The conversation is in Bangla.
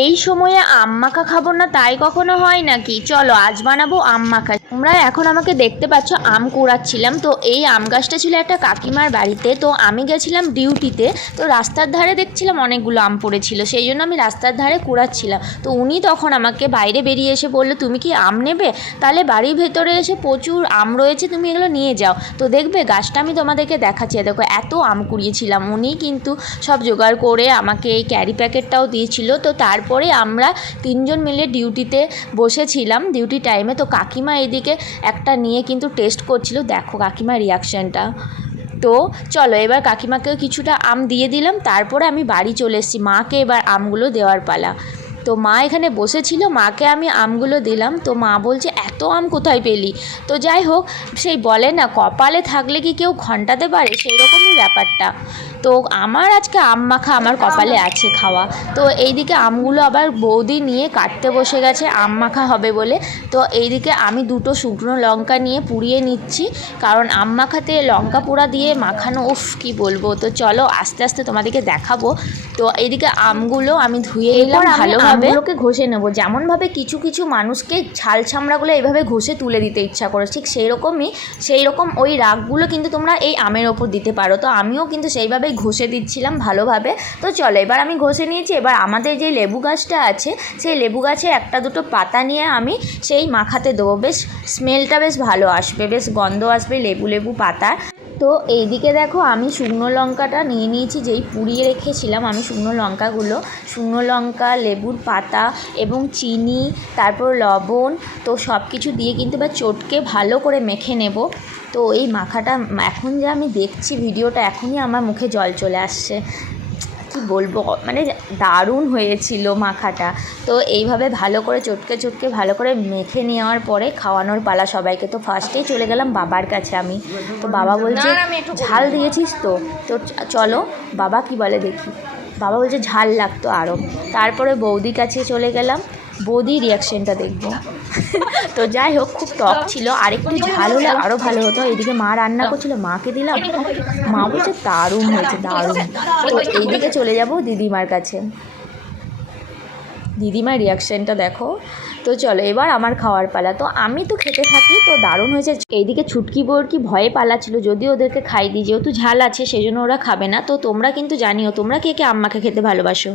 এই সময়ে মাখা খাব না, তাই কখনো হয় নাকি? চলো, আজ বানাবো মাখা তোমরা এখন আমাকে দেখতে পাচ্ছ, আম কুড়াচ্ছিলাম। তো এই আম গাছটা ছিল একটা কাকিমার বাড়িতে। তো আমি গেছিলাম ডিউটিতে। তো রাস্তার ধারে দেখছিলাম অনেকগুলো আম পড়েছিল। সেই জন্য আমি রাস্তার ধারে কুড়াচ্ছিলাম। তো উনি তখন আমাকে বাইরে বেরিয়ে এসে বলল, তুমি কি আম নেবে? তাহলে বাড়ির ভেতরে এসে প্রচুর আম রয়েছে, তুমি এগুলো নিয়ে যাও। তো দেখবে, গাছটা আমি তোমাদেরকে দেখাচ্ছি। দেখো, এত আম কুড়িয়েছিলাম। উনি কিন্তু সব জোগাড় করে আমাকে এই ক্যারি প্যাকেটটাও দিয়েছিল। তো তারপরে আমরা তিনজন মিলে ডিউটিতে বসেছিলাম, ডিউটি টাইমে। তো কাকিমা এদিকে একটা নিয়ে কিন্তু টেস্ট করছিল। দেখো কাকিমার রিয়াকশানটা। তো চলো এবার কাকিমাকেও কিছুটা আম দিয়ে দিলাম, তারপরে আমি বাড়ি চলে এসেছি। মাকে এবার আমগুলো দেওয়ার পালা। তো মা এখানে বসেছিল মাকে আমি আমগুলো দিলাম। তো মা বলছে এত আম কোথায় পেলি? তো যাই হোক সেই বলে না কপালে থাকলে কি কেউ ঘন্টাতে পারে? সেই রকমই ব্যাপারটা। তো আমার আজকে আম মাখা আমার কপালে আছে খাওয়া। তো এইদিকে আমগুলো আবার বৌদি নিয়ে কাটতে বসে গেছে আম মাখা হবে বলে। তো এইদিকে আমি দুটো শুকনো লঙ্কা নিয়ে পুড়িয়ে নিচ্ছি কারণ আম মাখাতে লঙ্কা পোড়া দিয়ে মাখানো উফ কি বলব? তো চলো আস্তে আস্তে তোমাদেরকে দেখাবো। তো এইদিকে আমগুলো আমি ধুয়ে নিলাম ভালোভাবে আমগুলোকে ঘষে নেব। যেমনভাবে কিছু কিছু মানুষকে ছাল ছামড়াগুলো এইভাবে ঘষে তুলে দিতে ইচ্ছা করে। ঠিক সেই রকমই সেই রকম ওই রাগগুলো কিন্তু তোমরা এই আমের ওপর দিতে পারো। তো আমিও কিন্তু সেইভাবেই ঘষে দিচ্ছিলাম ভালোভাবে। তো চলো, এবার আমি ঘষে নিয়েছি। এবার আমাদের যে লেবু গাছটা আছে, সেই লেবু গাছে একটা দুটো পাতা নিয়ে আমি সেই মাখাতে দেবো। বেশ স্মেলটা বেশ ভালো আসবে, বেশ গন্ধ আসবে লেবু লেবু পাতার। তো এইদিকে দেখো আমি শুকনো লঙ্কাটা নিয়ে নিয়েছি, যেই পুড়িয়ে রেখেছিলাম আমি শুকনো লঙ্কাগুলো। শুকনো লঙ্কা, লেবুর পাতা এবং চিনি, তারপর লবণ, তো সব কিছু দিয়ে কিন্তু বা চটকে ভালো করে মেখে নেব। তো এই মাখাটা, এখন যে আমি দেখছি ভিডিওটা, এখনই আমার মুখে জল চলে আসছে। কি বলব? মানে দারুণ হয়েছিল মাখাটা। তো এইভাবে ভালো করে চটকে চটকে ভালো করে মেখে নেওয়ার পরে খাওয়ানোর পালা সবাইকে। তো ফার্স্টেই চলে গেলাম বাবার কাছে আমি। তো বাবা বলছে ঝাল দিয়েছিস তো? তো চলো বাবা কি বলে দেখি। বাবা বলছে ঝাল লাগতো আরও তারপরে বৌদি কাছে চলে গেলাম। বৌদির রিয়াকশনটা দেখব। তো যাই হোক, খুব টক ছিল। আর একটু ঝাল হলে আরও ভালো হতো, এদিকে মা রান্না করছিল, মাকে দিলাম। মা বলছে, দারুণ হয়েছে, দারুণ। তো এইদিকে চলে যাব দিদিমার কাছে। দিদিমার রিয়াকশানটা দেখো। তো চলো, এবার আমার খাওয়ার পালা। তো আমি তো খেতে থাকি, তো দারুণ হয়েছে। এইদিকে ছুটকি বউর কি ভয়ে ছিল যদি ওদেরকে খাই দিই, যেহেতু ঝাল আছে সেই জন্য ওরা খাবে না। তো তোমরা কিন্তু জানিও, তোমরা কে কে আম্মাকে খেতে ভালোবাসো?